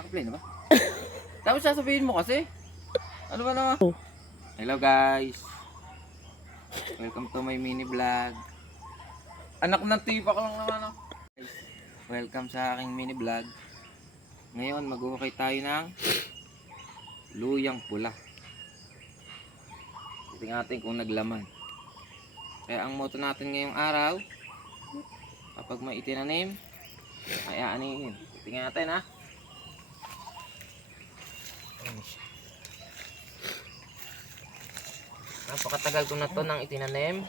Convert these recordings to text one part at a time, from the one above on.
Naka-play na ba? Tapos sasabihin mo kasi. Ano ba naman? Hello guys. Welcome to my mini vlog. Anak ng tipa ko lang naman. Guys, welcome sa aking mini vlog. Ngayon mag-uhukay tayo ng luyang pula. Tingnan natin kung naglaman. Kaya ang motto natin ngayong araw, kapag may itinanim, ay aanihin. Tingnan natin ha. Napakatagal ko na to nang itinanim.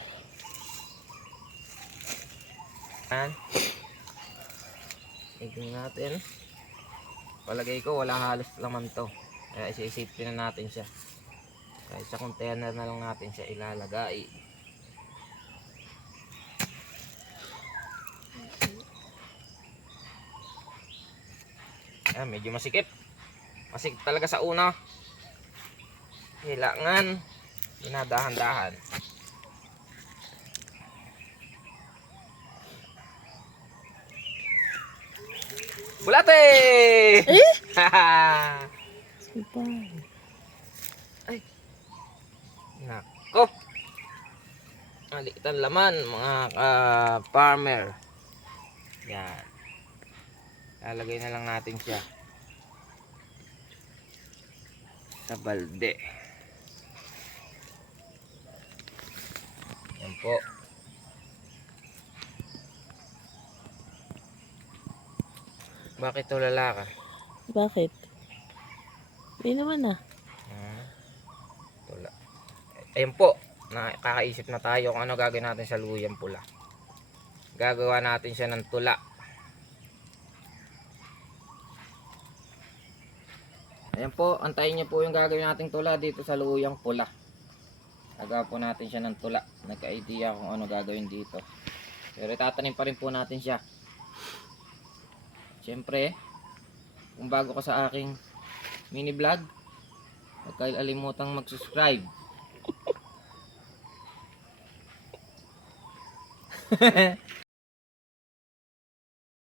Yan. Tingnan natin. Palagay ko wala halos laman to. Kaya isisipin na natin siya. Kaya sa container na lang natin siya ilalagay. Yan, medyo masikip. Masikip talaga sa una. Kailangan dinadahan-dahan. Bulate! Eh? Ay. Nako. Maliit ang laman mga farmer. Yan. Lalagay na lang natin siya sa balde. Yan po. Bakit tulala ka? Bakit? Hindi naman ah. Tula. Ayun po. Nakakaisip na tayo kung ano gagawin natin sa luyang pula. Gagawa natin siya ng tula. Ayan po. Antayin niyo po yung gagawin nating tula dito sa luyang pula. Gagawa po natin siya ng tula. Nagka-idea kung ano gagawin dito. Pero itatanim pa rin po natin siya. Siyempre, kung bago ka sa aking mini vlog, huwag kayo alimutang mag-subscribe.